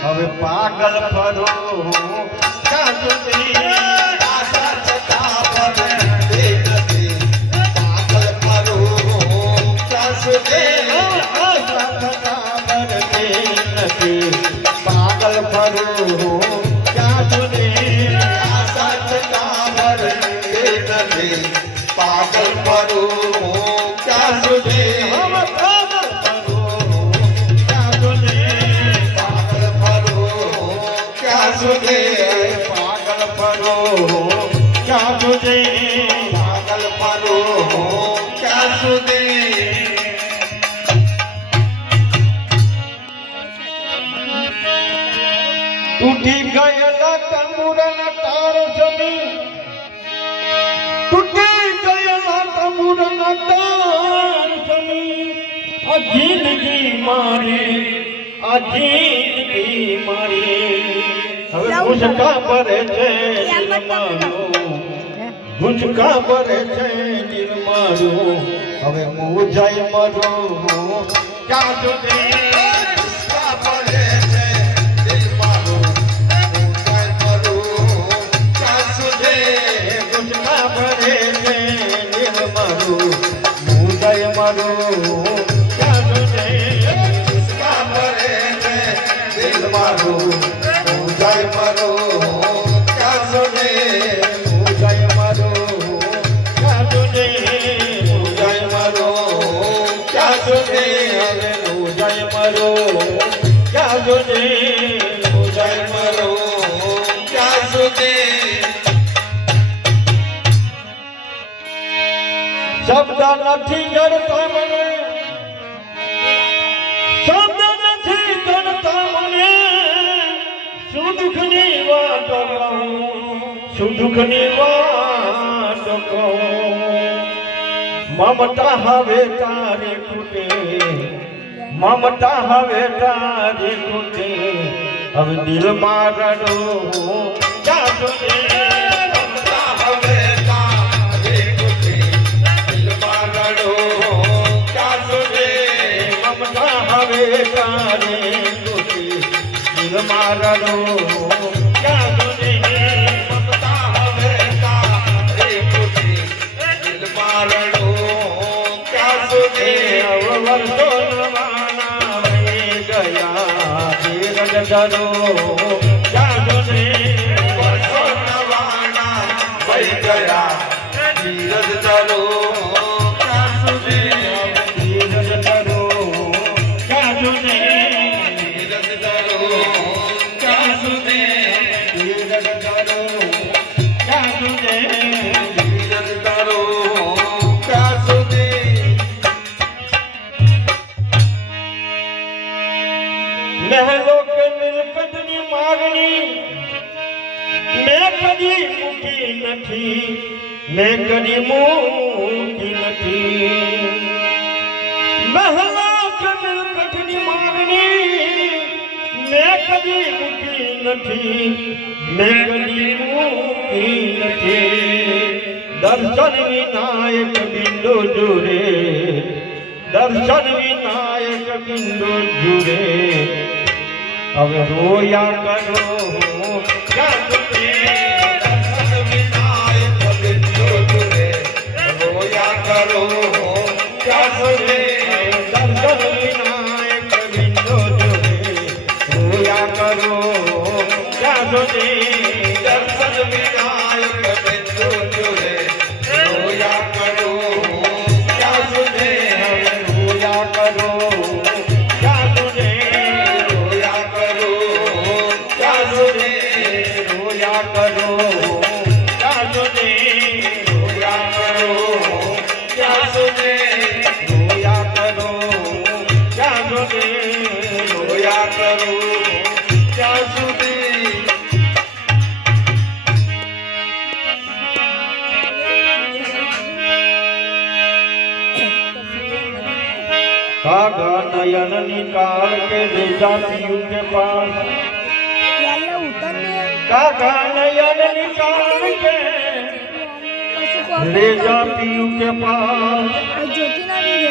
હવે પાગલ ફરો ક્યાં સુધી આશા છતાં ભરે નથી પાગલ ફરો ક્યાં સુધી આશા છતાં ભરે નથી પાગલ ફરો ક્યાં સુધી આશા છતાં ભરે નથી પાગલ ફરો ક્યાં સુધી पागल परो क्या तुझे पागल परो क्या तुझे टूटी गयला तंबुरन तार जमी टूटी गयला तंबुरन तार जमी आ जिंदगी मारी आ जिंदगी मारी હવે ગુંજકા ભરે છે દિલમારું ગુંજકા ભરે છે દિલમારું હવે મૂજાઈ મરું ક્યાં સુધી ગુંજકા ભરે છે દિલમારું મૂજાઈ મરું ક્યાં સુધી ગુંજકા ભરે છે દિલમારું મૂજાઈ મરું ક્યાં સુધી ગુંજકા ભરે છે દિલમારું जय मरो क्या सुने जय मरो क्या सुने जय मरो क्या सुने जय मरो क्या सुने जय मरो क्या सुने शब्द નથી કરતા મને શબ્દ નથી કરતા મને સુદુખની વાત કહું સુદુખની વાત કહું મમતા હવે તારી ખૂટે મમતા હવે તારી ખૂટે હવે દિલમાં રડો ક્યાં સુધી મમતા હવે તારી ખૂટે દિલમાં રડો ક્યાં સુધી મમતા હવે તારી ખૂટે મારો ક્યાં સુધી મમતા હવે તારી ખૂટી દિલ મારડો ક્યાં સુધી વર્ષો નવાના વહી ગયા ધીરજ ધરો ક્યાં સુધી વર્ષો નવાના વહી ગયા ધીરજ ધરો ક્યાં સુધી ધીરજ ધરો ક્યાં સુધી महलों के मिलकत ની માગણી મેં કદી મૂકી નથી મેં કદી મૂકી નથી મહેલો કે મિલકત ની માગણી મેં કદી મૂકી નથી મેં કદી મૂકી નથી દર્શન વિનાયક બિંદુ જુરે દર્શન વિનાયક બિંદુ જુરે હવે રોયા કરો ક્યાં સુધી દર્શન વિનાયક બિંદુ જુરે રોયા કરો ક્યાં સુધી દર્શન વિનાયક બિંદુ જુરે રોયા કરો ક્યાં સુધી દર્શન વિનાયક બિંદુ જુરે રોયા કરો ક્યાં સુધી રોયા કરો ક્યાં સુધી રોયા કરો ક્યાં સુધી રોયા કરો ક્યાં સુધી રોયા કરો ક્યાં સુધી રોયા કરો ક્યાં સુધી રોયા કરો ક્યાં સુધી कागा नयन निकाल के ले जाती हूँ के पास कागा नयन निकाल के ले जाती हूँ के पास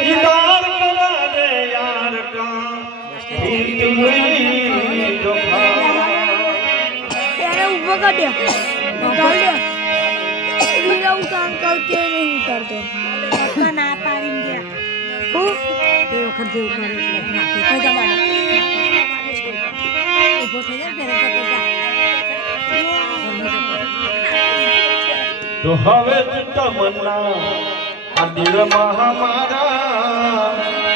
दीदार करा दे यार का हुई जो पकड़ दिया उतार लिया वीरा उतार करके नहीं उतारते पक्का ना पाड़ेंगे हो તે વખત જેવું કરે એટલે ના તે કઈ જમાને ઉભો થઈ જાય ત્યારે તો તો હવે જ તમન્ના આ દિલમાં હમારા